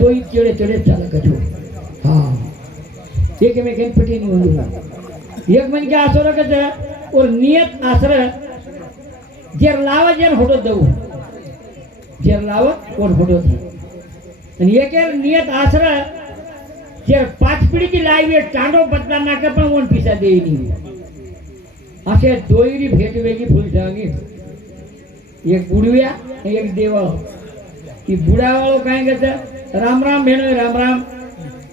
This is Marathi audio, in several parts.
दो ही चढ़े चढ़े चाला करो हाँ एक में केन पटी नहीं होगी एक मन के आसरा के और नियत आसरा जेर लावा जेर होटो दो जेर लावा और होटो दो અને એક નિયત આશરે જે 5 પીડી की लाइव टांडो बदला ना के पण वन पीसा दे नहीं आसे दोयरी भेट वेगी फूल जागी एक बुड़विया एक देवा की बुड़ा वालो काई कहते राम राम बहनो राम राम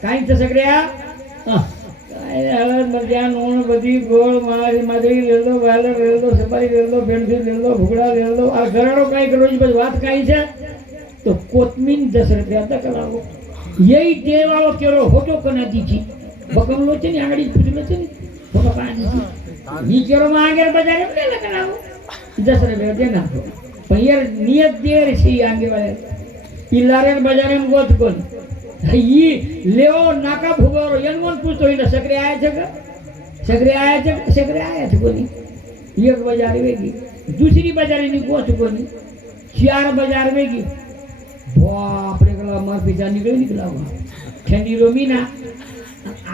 काई तो सगड़या काई हळद मरजा नोन बधी गोळ मादरी ले लो वालर ले लो सपारी ले लो बेंडी ले लो भुगड़ा ले लो आ घराड़ो काई करो जी बस बात काई छे तो कोतमीन 10 रुपया तक लाવો यही देवाळो केरो होटो कने दीची बकमलो छे ने आगड़ी पूछलो छे ने तो पानी नी केरो मांगे बाजार में ले कराओ 10 रुपया दे ना पण यार नियत देर छी आगे वाले इलारे बाजार में गोत कोन ई लेओ नाका भुगोरो यनवन पूछतो इन सकरे आया छे का सकरे आया छे कोनी एक बाजार वेगी दूसरी बाजार नी गोत कोनी चार बाजार वेगी बाप रे कला मार पीछा निकला ठंडी रोमीना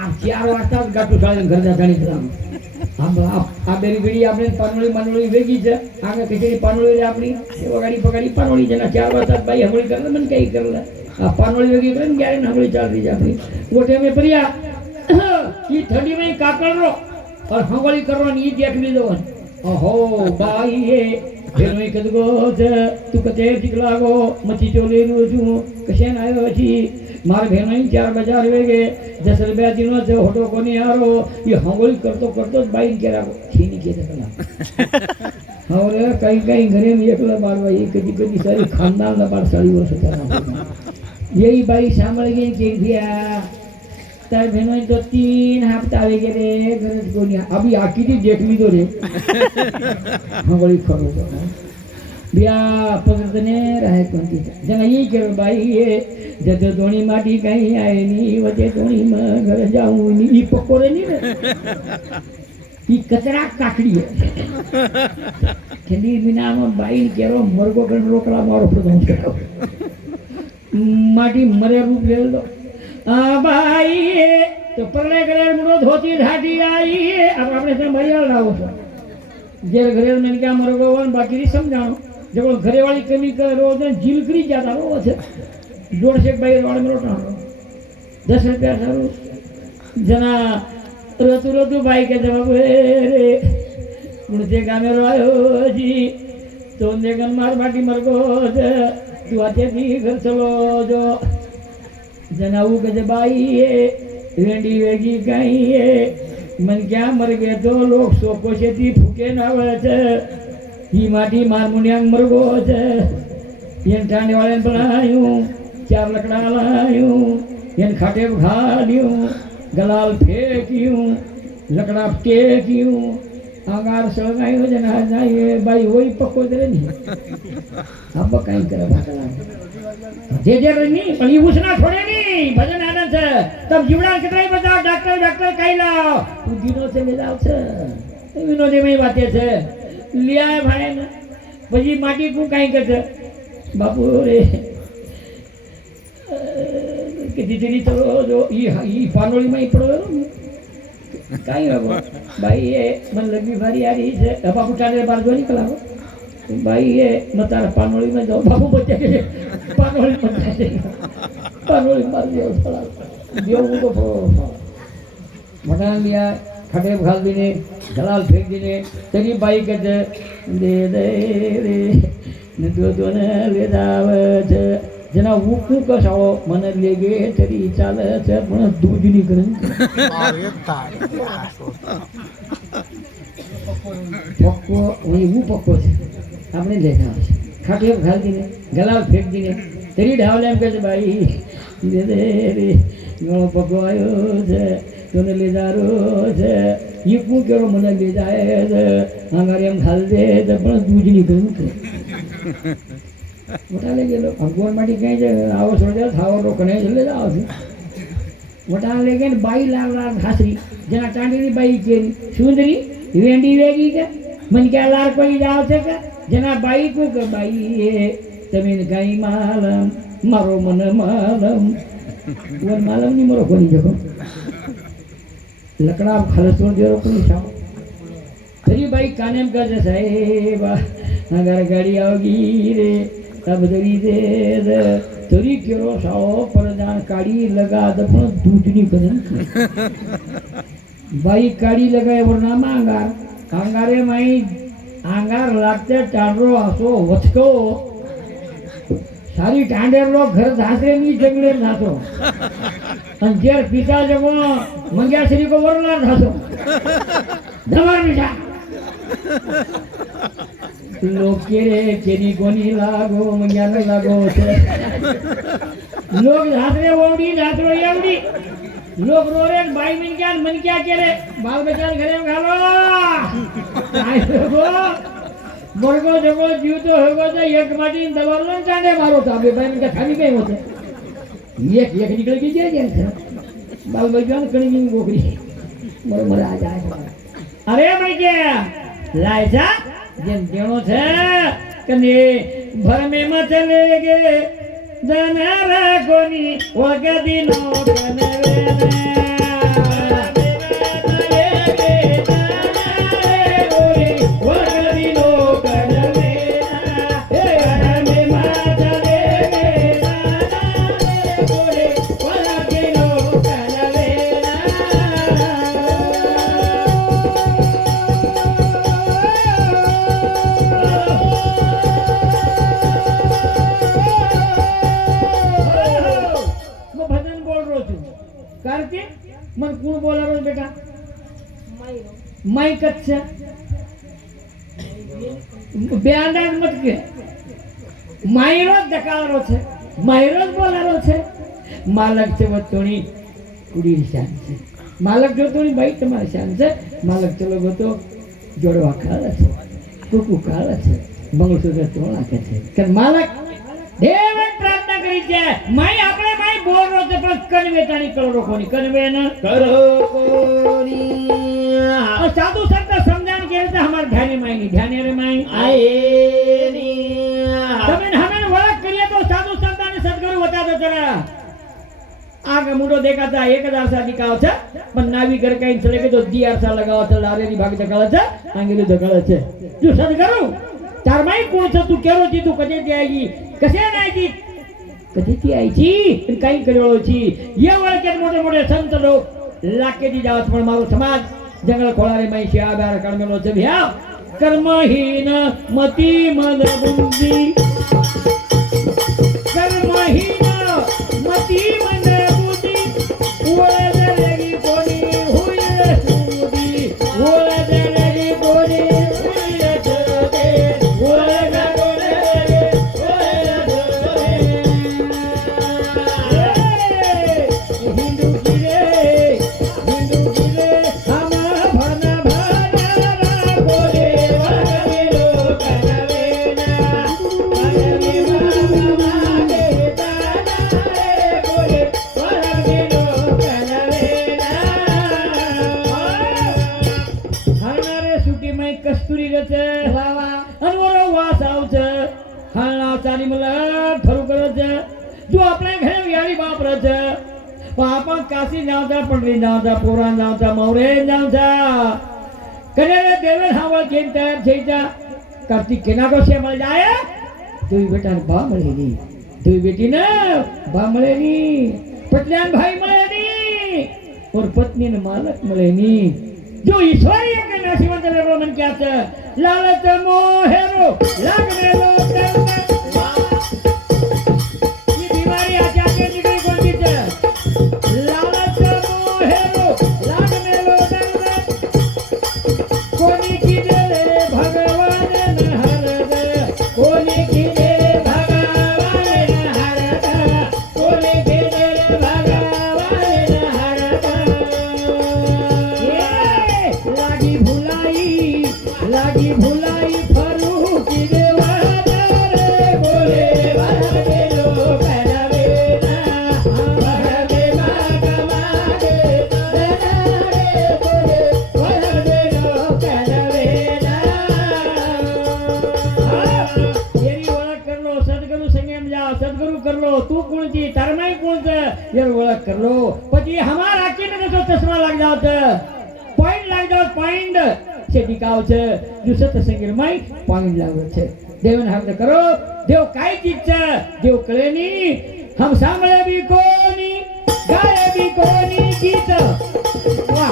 आप 4 वाजता गाटू साळे घर जाता निकला आप बेरी बेरी आपने पानोळी मानोळी वेगी છે आगे खिचड़ी पानोळी रे आपनी सेवा गाड़ी पकड़ी पानोळी जना 4 वाजता भाई हमळी करला मन कई करला आ पानोळी वेगी करे ग्यारे हमळी चाल रही आपनी गोटे में परिया ई ठंडी में काकड़ रो और हमळी करवा नी देख ली दो ओहो भाई ये भेनोई कदगो तू कते दिखलागो मची चोले नु छु कशेन आयो छी मार भेनोई 4 बाजार वेगे 10 रुपया दिनो छे होटो कोनी आरो ये हंगोली करतो करतो बाई केरागो छीनी के देला और कई कई घरे में एकला बारवा ये कदी कदी सारी खानदान ना बार सारी वर्ष करना यही बाई सांभळ गई के दिया तार भेनोई तो 3 हफ्ता वेगे रे गरज कोनी अभी आकी दी देख ली तो रे हंगोली खरो बिया पगतने रहे कोंती जना ये करो भाई ये जद दोणी माटी कहीं आए नी वजे दोणी में घर जाऊं नी ई पकोरे नी रे ई कचरा काकड़ी है ठंडी बिना में भाई केरो मरगो गण रोकड़ा मारो प्रदम करो माटी मरे रूप ले लो आ भाई तो परले घरे मुड़ो धोती धाटी आई अब आपने से मरिया लाओ छो जे घरे में क्या मरगो वन बाकी समझाणो जब घरे वाली कमी करो ने जील करी जाता रो छे जोड़ से भाई वाले में रोटा 10 रुपया सारू जना रोतु रोतु भाई के जवाब रे मुझे गामे रो आयो जी तो ने गन मार बाटी मरगो तू आते भी घर चलो जो जनाऊ के बाई है रेंडी वेगी गई है मन क्या मर गए तो लोग सोको से ती फूके ना वचे ही माटी मार मुनियांग मरगो छे यन ठाणे वाले बनायो 4 लकड़ा लायो यन खाटे घालियो गलाल फेंकियो लकड़ा टेकियो आगार सळगायो जना जाए भाई वही पक्को दे नहीं अब कहीं करे भागला जे रनी पण ये उसना छोड़े नहीं भजन आनंद है तब जीवड़ा कितने बताओ डॉक्टर कई लाओ तू दिनो से ले जाओ छे विनो दे में बातें छे लिया भाई ने પછી માટી કો કાઈ કરતે બાપુ રે કે દીદી તો જો ઈ પાનોળી માં પડો કાઈ બાબુ ભાઈ એ મન લગી ભારી આ રહી છે બાપુ ચાલે બાર જો નીકળાવો ભાઈ એ મતાર પાનોળી માં જાઓ બાપુ બચ્ચે કે પાનોળી માર દો સાલા દેવું તો મટાન लिया खटे घाल दीने दलाल फेंक दीने तेरी बाई के दे दे रे ने दो ने ले जावे छे जना ऊकू कसाओ मने लेगे तेरी चाले छे पण दूध नी करे अरे तारी पक्को वही वो पक्को छे आपने देखा खटे घाल दीने दलाल फेंक दीने तेरी ढावले में के भाई दे दे रे नो पक्को आयो छे तोने ले जा रो छे ये को केरो मने ले जाए छे हमारे हम खाल दे तो पण दूध नी करे मोटा ले गेलो भगवान माटी कहीं जे आवो छोड़े थावो रो कने ले जाओ छे मोटा ले गए बाई लाल लाल घासरी जना टांडी नी बाई के सुंदरी वेंडी वेगी के मन क्या लार कोई जाओ छे के जना बाई को के बाई ए तमीन गाई माल મારો મન માલમ વન માલમ ની મારો કોની જકો લકડા ખલસો દેરો કોની સાવ ખરી ભાઈ કાને એમ કહે છે સાહેબ અગર ગાડી આવગી રે તબ દરી દે તરી કેરો સાઓ પરદાન કાડી લગા દ પણ દૂધની કદમ ભાઈ કાડી લગાય વરના માંગા કાંગારે માઈ આંગાર લાગતે ચાંડરો આસો વચકો સારી ટાંડેરલો ઘર ધાસરે ની જંગલે નાતો અને જેર પિતા જગો મંગ્યા શ્રી કો વરલા ધાસો દવાર મીઠા લોક કેની કોની લાગો મંગ્યા લાગો છે લોક ધાસરે ઓડી ધાસરો એવડી લોક રોરે ભાઈ મન ક્યાં કરે બાલ બચાલ ઘરે ઘાલો આય ગો મોરગો જગો જીવ તો હોગો તો એક માટી દવાર લો ચાંડે મારો તાબે ભાઈ મને ખાલી ગઈ હોતે એક નીકળી ગઈ છે બાલ બચાલ કણી ની ગોકરી મર આ જાય અરે ભાઈ કે લાય જા જેમ જેણો છે કને ભરમે મચલે ગે દનારા કોની વગદી નો કને मन कोण बोलारो बेटा माइक अच्छा बेआंदाज मत के मायरो दकारो छे मायरो बोलारो छे मालक छे वतोणी कुड़ी शान छे मालक जो तोणी भाई तुम्हारी शान छे मालक चलो गो तो जोड़वा खाला छे कुकू खाला छे मंगलसूत्र तोड़ा के छे के मालक देव प्रार्थना करी छे माई આપણે માઈ બોલ રો છે પણ કનવેતાની કરો કોની કનવે ન કરો કોની આ સાધુ સંત સમજાણ કે છે હમાર ધ્યાને માઈ ની ધ્યાને રે માઈ આએ ની તમે હમે વળક કરીએ તો સાધુ સંતાને સદગુરુ બતા દો જરા आगे मुंडो देखा था 1000 सा दिखाओ छे पण नावी घर कहीं चले के तो 1000 सा लगाओ तो लारेरी भाग दकाळे छे आंगेली दकाळे छे जो सदगुरु तार माई कोण छ तू केरो छी तू कजे ती आईगी कसे नाही ती कधी ती आईची पण काही करेलो छी ये वळके मोठे मोठे संत लोक लाके दी जावत पण मारो समाज जंगल खोळारे माई शिया बार कळमेलो छे भ्या कर्महीन मती मद बुंदी कर्महीन मती मद बुंदी ओळदरेगी कोणी होईल सुदी ओळदरेगी कोणी होईल सुदी कस्तुरी रचे वावा अनवरो वास आवचे हालना चारी मला ठरू करचे जो आपले घरे विहारी बाप रचे पापा काशी जावचा पंडरी जावचा पोरा जावचा मौरे जावचा कने देवे हावल केन तयार थईचा कार्तिक केना को से मळ जाय दुई बेटा बा मळेनी दुई बेटी ने बा मळेनी पटल्यान भाई मळेनी और पत्नी ने मालक मळेनी जो ईश्वरी के नसीबत लेरो मन क्या छ लालच मोहेरो लागने लो ये बीमारी आजा के निकली कोणती छ लालच मोहेरो लागने लो कोणी की दे भगवान न हरद कोणी की दे भगवान न हरद कोणी की दे भगवान न हरद लागी भुलाई फरू की देवा रे बोले यार ओळख कर लो પછી हमार आके ने तो चश्मा लाग जावत पॉइंट लाग जावत पॉइंट से दिखाव છે दुसत संगीरमाई पॉइंट लागत છે देवन हम करो देव काय चीज છે देव कळे नी हम सांभळे भी कोनी गाए भी कोनी गीत वाह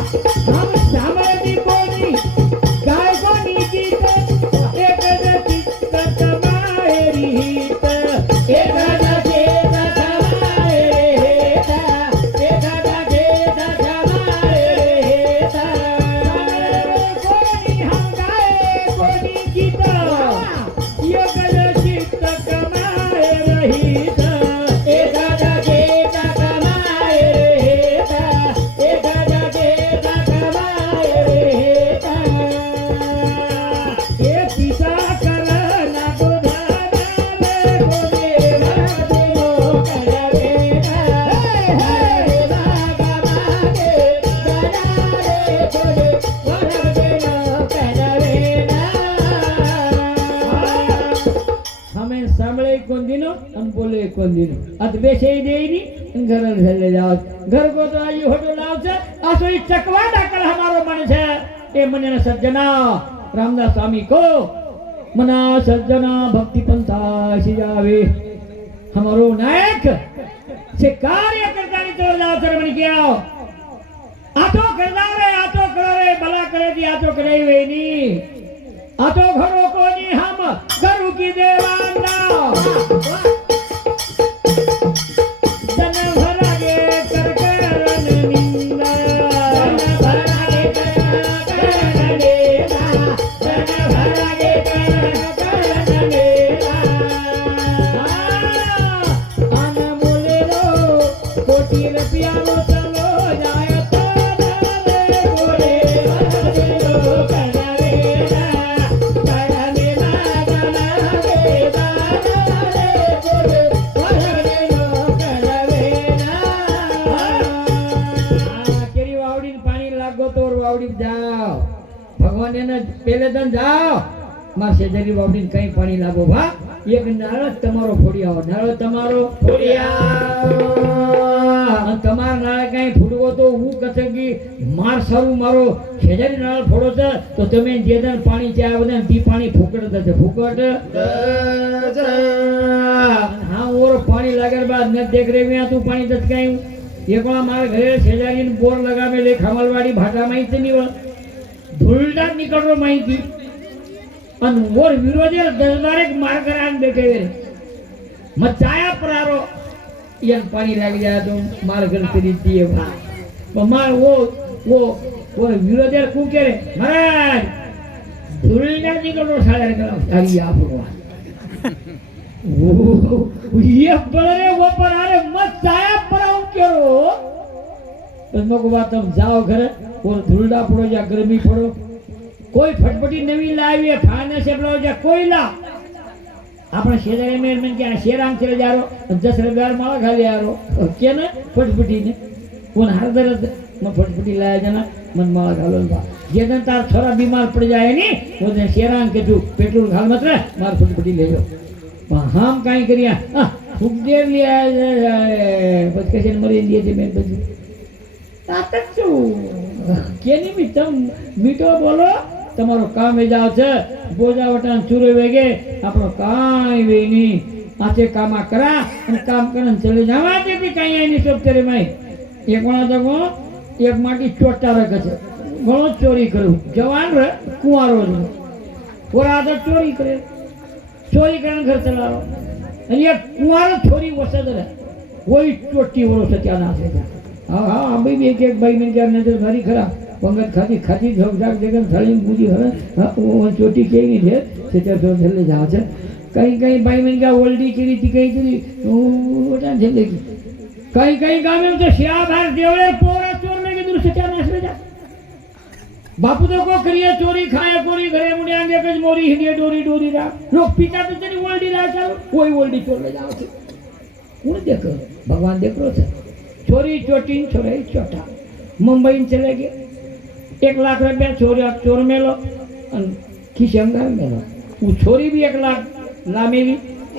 हम सांभळे भी कोनी गाए कोनी गीत एक चित्त कमाए रीत एक अत बेचे देनी घर ले जाओ घर को तो आई होटो लाव छे आसो ई चकवा डाकल हमारो मन छे ए मने सज्जना रामदास स्वामी को मना सज्जना भक्ति पंथा सिजावे हमारो नायक से कार्य करता नहीं तो जाओ कर मन किया आतो करदावे आतो करे भला करे दी आतो करे वेनी आतो घरो कोनी हम घरु की देवाना भगवान ने पहले दिन जाओ मार शेजारी बाबडी कई पानी लागो भा एक नाळो તમારો ફોડિયાઓ નાળો તમારો ફોડિયાઓ અને તમાર નાળ કઈ ફૂડવો તો હું કથે કે માર સારું મારો शेजारी નાળ ફોડો છે તો તમે જે દન પાણી ચા બદન તી પાણી ફૂકડ દે ફૂકડ હા ઓર પાણી લાગર બાદ ન દેખ રે મે તું પાણી દત કાઈ એકવા માર ઘરે शेजारी ને બોર લગાવે લે ખમલવાડી ભાટા માં છે ની ધૂળડા નીકળરો માહિતી અને ઓર વિરોધે દરબારે માર કરાન બેઠે મચાયા પરારો યન પાણી લાગી જાય તો માર ઘર કરી દીએ ભા માર વો વિરોધે કુ કરે મહારાજ ધૂળડા નીકળરો સાળે ગયો તારી આપવા ઓ ये बड़े वो पर अरे मचाया पराऊ क्यों तो को बात तुम जाओ घर और धूलडा पड़ो या गर्मी पड़ो कोई फटफटी नवी लावी है फाने से पड़ो या कोई ला अपने शेजारी में मन क्या शेरांग चले जा रो 10 रुपया माला खा ले आ रो के ने फटफटी ने कौन हर दर्द में फटफटी लाया जाना मन माला खा लो जे दिन तार छोरा बीमार पड़ जाए नी वो दिन शेरांग के जो पेट्रोल खाल मत रे मार फटफटी ले लो हम कहीं करिया फूक दे लिया बस कैसे मरी लिए थे मैं बस ताकत छू केनी मीठो बोलो તમારો કામ એ જાવ છે બોજા વટાન ચૂરે વેગે આપણો કાઈ વેની આતે કામા કરા અને કામ કરન ચલે જાવા તે કાઈ આની सब करे माई एक वणा जगो एक माटी ચોટા રખે છે ઘણો ચોરી કરું જવાન રે કુવારો છે ઓર આદત ચોરી કરે ચોરી करन घर चलाવો અને એક કુવારો छोरी વસદ રે કોઈ ચોટી વરો સત્યાના છે હા હા અબી भी एक भाई ने क्या नजर मारी खरा पंगत खाती खाती झोक झाक जगह थाली पूजी हवे वो चोटी केवी है सेटर तो चले जाओ छे कहीं कहीं भाई मन का ओल्डी करी थी कहीं करी ओटा झले की कहीं कहीं गांव में तो श्या भार देवले पोरा चोर में के दूर सत्यानाश रे जा बापू तो को करिए चोरी खाए कोरी घरे मुंडिया के कज मोरी हिंदी डोरी डोरी रा लोग पिता तो तेरी ओल्डी ला चल कोई ओल्डी चोर ले जाओ छे कौन देखो भगवान देख रो छे चोरी चोटी छोरे चोटा मुंबई में चले गए 1 लाख रुपया चोर मेलो खीसे घर मेलो वो छोरी भी 1 लाख लामेली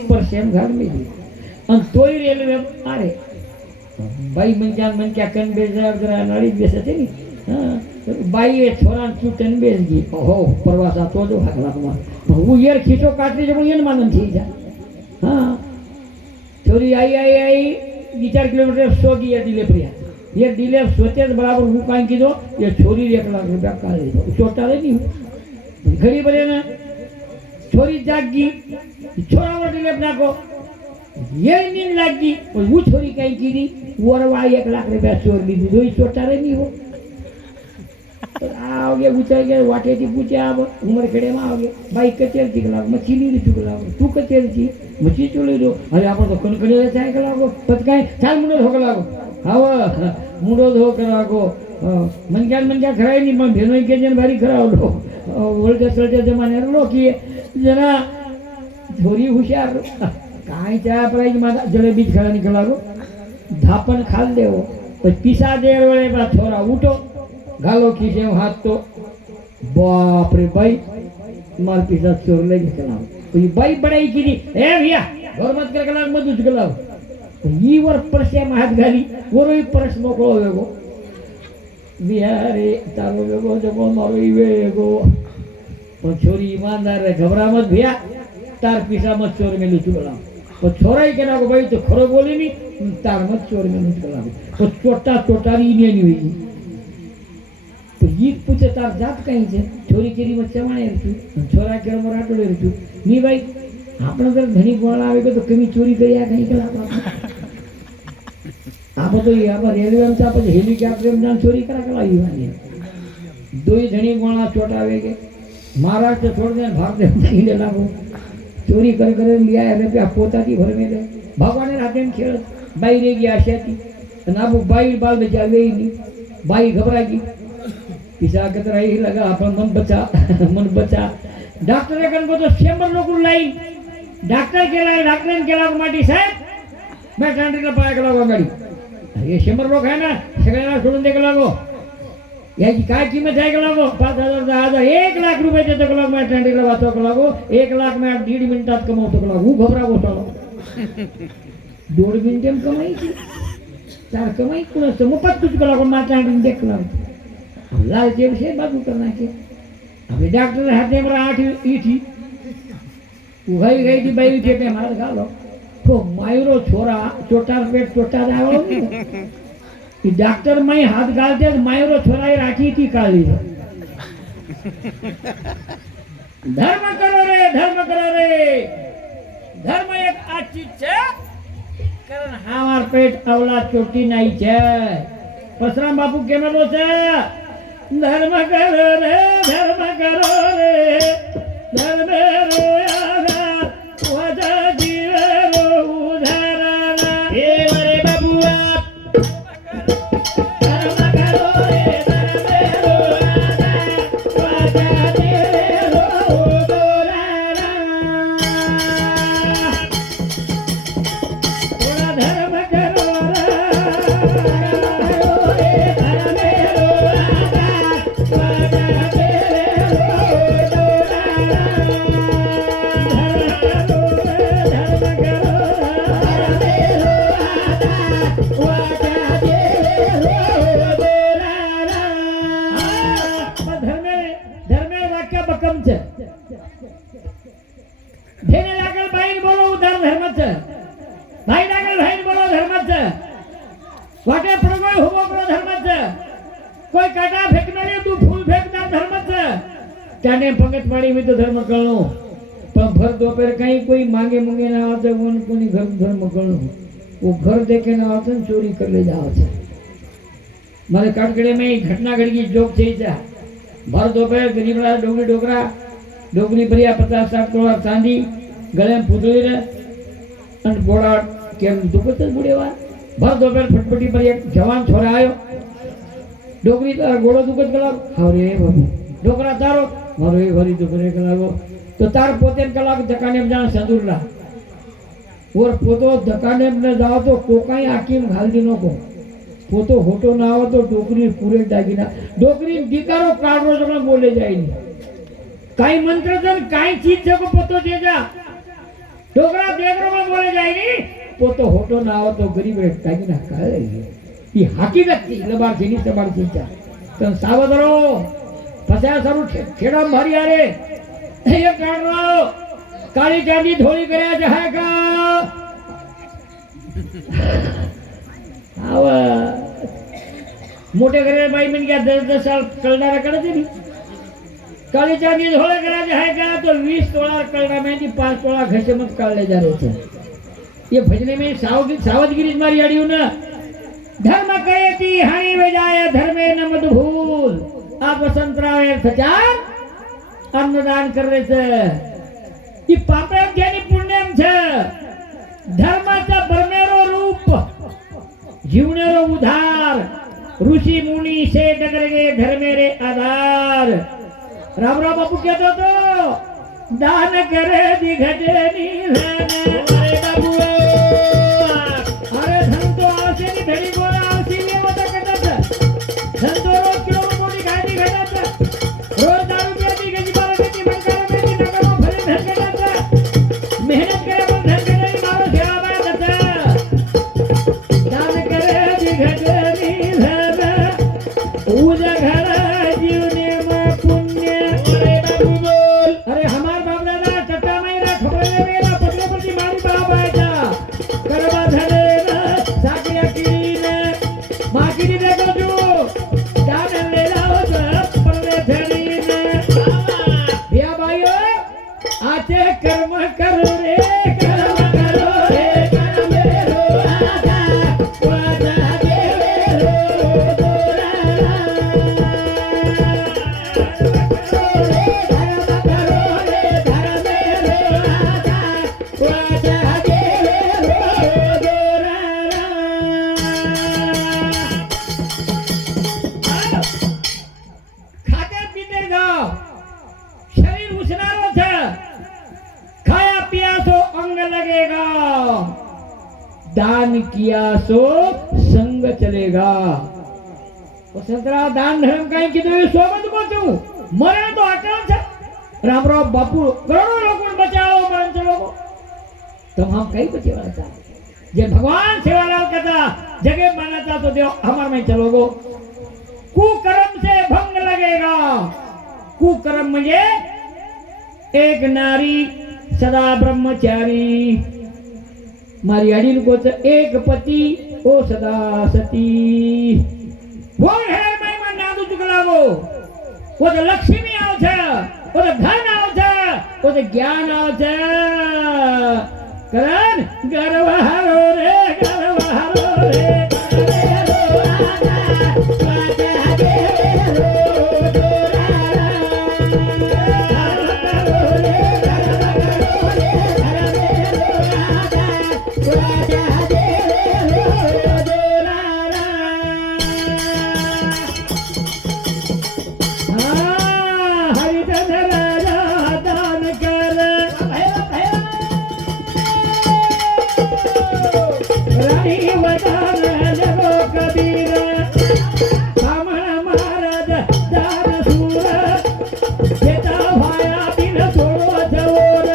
पर सेम घर में दी तोय रेलवे अरे बाई मनक्या कणबेज जरा नळीत बेसते नी बाई छोरा तू कणबेज गी हो प्रवासा तो जो भागला तुम्हाला હું યાર ખીચો કાટરી જમું એને માનન થઈ જા હા छोरी आई 4 किलोमीटर 100 की ये डिले प्रिया ये डिले सोचे बराबर હું કાઈ કીધો ये छोरी 1 लाख रुपया કાઢી દો ચોટાલે નહીં ઘડી બરે ને छोरी જાગી छोरावर डिले નાખો ये नींद लागी वो छोरी कहीं की वरवा 1 लाख रुपया चोर लीधी दो ચોટાલે નહીં हो आओगे पूछा गया वाटे थी पूछे अब उम्र खेड़े में आओगे भाई कचेर थी कलाक मच्छी ली चुक लागो तू कचेर थी मच्छी चोली दो अरे आप तो कनकड़े चाय कलाको पत काई चाल मुंडो धो कलाको हाव मुंडो धो कलाको मनक्या खराई नहीं पण भेनो के जन भारी खराव लो ओल्डे सल्टे जमाने लो की जरा छोरी होशियार काय चा प्राइज माता जलेबी खरा निकलागो धापन खाल देवो પછી પીસા દે વળે બા થોરા ઉઠો गालो खींचे हाथ तो बाप रे भाई मार पीसा चोर ले चला तो ये भाई बड़ाई की ए भैया घर मत कर कलाक मत उठ गलाव तो ये वर परसे में हाथ गाली वो रोई परस मोकळो वेगो बिहारे तारो वेगो जको मारो ई वेगो तो छोरी ईमानदार रे घबरा मत भैया तार पीसा मत चोर में लूट गलाव तो छोराई के ना को भाई तो खरो बोली नहीं तार मत चोर में लूट गलाव तो चोटारी ने नहीं हुई तो ये पूछे तार जात कहीं છે छोरी केरी में चवाणे रही छोरा केरो मराटोले रही नहीं भाई आपने अगर घणी गोळ आवे तो कमी चोरी करिया कहीं कला आप तो ये आप रेलवे में आप हेलिकॉप्टर में जान चोरी करा कलाई वाली दो ही घणी गोळा चोटावे के महाराष्ट्र छोड़ दे भारत में ले लागो चोरी कर लिया रुपया पोताती भर में दे भगवान राते में खेल बाई रे गई आशा थी ना वो बाई बाल में जावे ही नहीं बाई घबरा गई पिसा कतरा ही लगा अपन मन बचा डॉक्टर ने कन को तो चेंबर लोग लाई डॉक्टर केला माटी साहेब मैं टांडी का पाया कला गाड़ी ये चेंबर लोग है ना सगळ्यांना सोडून दे लागो याची काय किंमत आहे लागो 5000 10,000 1 लाख रुपये देतो लागो मैं टांडीला वाचो लागो 1 लाख मैं 1.5 मिनिटात कमवतो लागो घबरा गोठा 2 मिनिटात कमाई चार कमाई कुणाचं मुफत तुझ लागो मा टांडी देख लागो लाल जेब से बाजू करना के अभी डॉक्टर हाथे में 8 ईठी उगाई गई थी बाई उठे पे मार खा लो तो मायूरो छोरा चोटार पेट चोटा जाओ कि डॉक्टर मैं हाथ गालते मायूरो छोरा ही राखी थी काली धर्म करो रे धर्म एक आ चीज छे कारण हमार पेट अवला चोटी नहीं छे परशुराम बापू केमेलो छे धर्म करो रे धर्म रो आधार वजा जीव रो उधारा हे रे बाबुआ धर्म करो रे धर्म रो आधार वजा जीव रो उधारा थोड़ा धर्म करो वाटे प्रगोय हुबो प्रो धर्मच कोई काटा फेकनारे तू फूल फेकदार धर्मच त्याने पंगत पाडी में तो धर्म कळनो पण भर दोपहर कहीं कोई मांगे मुंगे ना आते वन कोनी घर धर्म कळनो वो घर देखे ना आते चोरी कर ले जाओ छे मारे काटगड़े में घटना घड़ी जोक छे जा भर दोपहर गरीबड़ा डोगरी भरिया 50-60 तोला चांदी गले में फूदली रे अन बोड़ा केम दुखत बुड़ेवा भर दोपहर फटफटी पर एक जवान छोरा आयो डोगरी गोड़ो दुखत गला अरे बाबू डोकरा तारो अरे भरी दुखरे गलागो तो तार पोतेन कलाक दकाने में जान संदूरला और पोतो दकाने में जाओ तो कोकाई आकीम घाल दिनो को पोतो होटो ना हो तो डोगरी पूरे दागिना डोगरी दीकारो काढो जमा बोले जाईनी काई मंत्र जन काई चीज को पोतो दे जा डोगरा देगरो में बोले जाईनी પોતો હોટો ના આવો તો ગરીબ રે કાઈ ના કાળે ઈ હકીકત છે લબાર જેની સબાર છે તો સાવધ રહો ફસાયા સારું ખેડા મારી આરે એ કાઢો કાળી ચાંદી ધોળી કર્યા જહાય કા આવા મોટે ઘરે ભાઈ મને કે 10 સાલ કલડારા કરે છે ને કાળી ચાંદી ધોળે કર્યા જહાય કા તો 20 તોળા કલડા में 5 तोला घसे मत काल ले जा रहे थे ये भजने में सावधगिरी मारी आड़ियों ना धर्म कयती हानि बजाय धर्मे न मत भूल आप वसंतराव सचार अन्नदान करे છે ઈ પાપેમ જેની પુણ્યમ છે ધર્મचा બરમેરો રૂપ જીવનેરો ઉધાર ઋષિ મુનિ से डगर गए धर्मे रे आधार राम राम बापू कहतो तो दान करे दिघटनी अरे बाबू अरे धन तो आवશે ની ધડી ગોળા આવશે ને મત કટત ધન તો રોજ કિલો મોટી ગાડી ઘટત રોજ દારૂ પીતી ગજી બાર પીતી મંકાર પીતી નકરો ફરી ધન કટત મહેનત કરે પણ ધન કરે મારો સેવા બાય દત દાન કરે દિઘટની ધન ઉજઘર જીવને માં પુણ્ય અરે બાબू बोल अरे हमार बाप दादा चट्टा मायरा खबर वेला पगले परती मारी बाप आया करवा धने साकिया कीने माकीनी देखो जो दान ले लाओ तो परले धनीने भैया भाइयों आते कर्म करो रे कर्म करो रे कर्म मेरो आजा वादा देवे रो दोरा दान किया सो संग चलेगा वसंतराव दान धर्म कहीं कीधું એ સોબત પહોંચું મરે તો અટલ છે રામરાવ બાપુ કરોડો લોકો બચાવો મરણ ચલો तो हम कई बचेवाला था जब भगवान सेवालाल कहता जगह मानता तो देव हमारे में चलोगो कुकर्म से भंग लगेगा कुकर्म म्हणजे एक नारी सदा ब्रह्मचारी मारी अडील कोच एक पति ओ सदा सती वो है मैं नादू चुकलागो वो तो लक्ष्मी आव છે वो तो धन आव છે वो तो ज्ञान आव છે करण गरवारो रे गरवारो रे गरवेरो आजा आजा देवेरो दोरारा गरवारो रे गरवारो रे गरवेरो आजा आजा देवेरो दोरारा हरिधन राजा दान कर रानी वदान जगो कबीर बामण महाराज दान सूर देता भाया बिन थोड़ो जवोर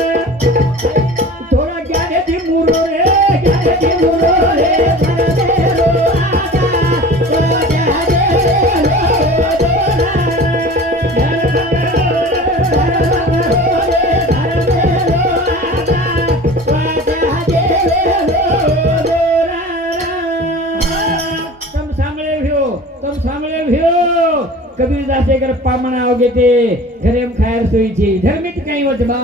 थोड़ा ज्ञान दी मुरो रे ज्ञान दी मुरो रे धर्मेरो आजा राजा देवेरो दोरा कबीरदासे कर पामण आवगे ते घरे खायर सोई छे धर्मित कई वच बा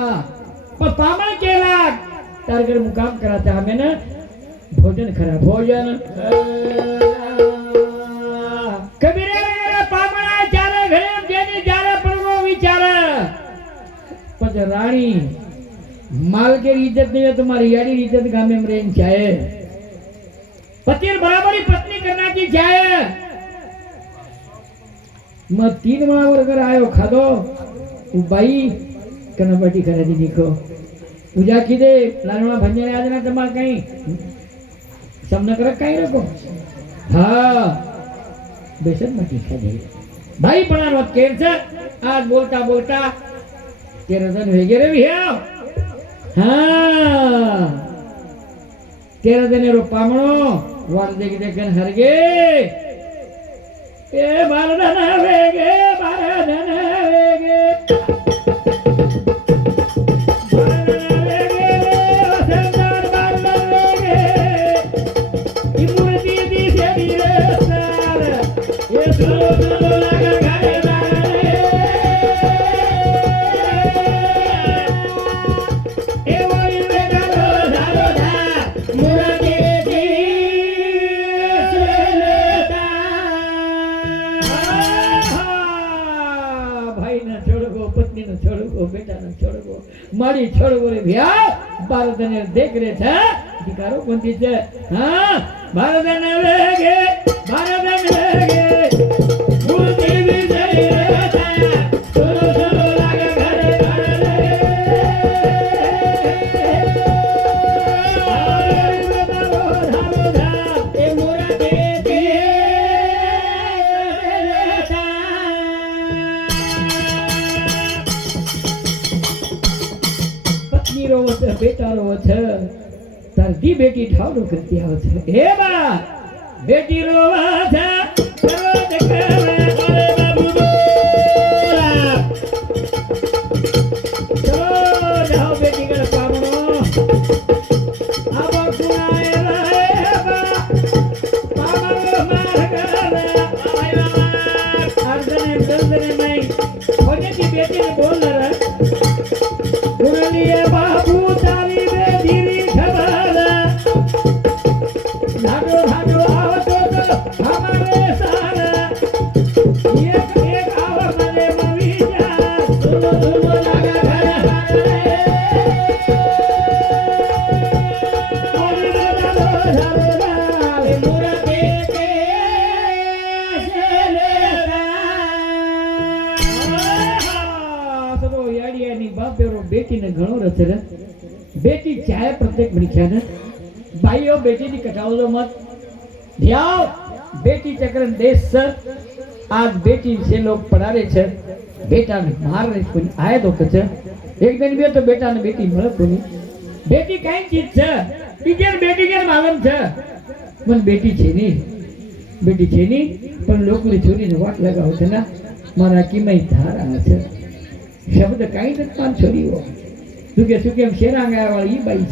पर पामण केला तार घर मुकाम कराता हमें न भोजन खरा भोजन कबीरे पामण चारे घरे जेनी जारे पड़गो विचार पछ रानी माल के इज्जत नहीं है तुम्हारी यारी इज्जत गामे में रहनी चाहिए पति बराबरी पत्नी करना की चाहिए मैं 3 माह वर्गर आयो खादो बाई कनपटी करे दी देखो पूजा की दे लालवा भंजने आज ना तमार कहीं समन कर कहीं रखो हाँ बेसन मटी खा दे भाई बना मत कैंसर आज बोलता बोलता तेरा दिन वगैरह भी है हाँ तेरा दिन रो पामणो वाल देख देख हरगे ए बारदन वेगे बारदन वेगे बारदन वेगे ओ संसार बारदन वेगे ई मूर्ति दिसे दिरसार ए सुलो सुलो लगा घरे बारे ए वही बेटा रो धा मूर्ति मारी छोड़ो रे भैया भारत ने देख रहे थे दिकारो कोणती छे हां भारत ने वेगे मूर्ति विजय रहता सुनो सुनो लागे घरे घरे ए मूर्ति रोवत बेटा रोवत तार दी बेटी ठावरो करती आवत हे बा बेटी रोवत रोवत करे अरे बाबू बोला चलो जाओ बेटी कर पावनो अब कुनाए रहे बा पावनो मार करे भाई बाबा अर्धने नहीं होने की बेटी ने बोल रहा गुरलिए बाबू तारी में धीरी खबर भागो भागो आवतो तो हमारे सारा एक आवर मने मवी जा सुनो सुनो लगा घर ओरी रो मुरते के सेलेता तो याडियानी बापेरो बेटी ने घणो रच रे बेटी चाहे प्रत्येक मनुष्याने भाईओ बेटी नी कटावलो मत ध्याव बेटी चक्रन देश से आज बेटी से लोग पढ़ारे छे बेटा ने मार रे कोनी आए तो कछ एक दिन भी तो बेटा ने बेटी મળે કોની बेटी કઈ ચીજ છે ઈજર બેટી કે માલમ છે પણ બેટી છે ની પણ લોકલી છોરીને વાટ લગાવ છે ના મારા કિમય ધારા છે શબ્દ કાઈ નથી પાન છોરીઓ તું કે શું કેમ શેરાંગા વાળી બાઈ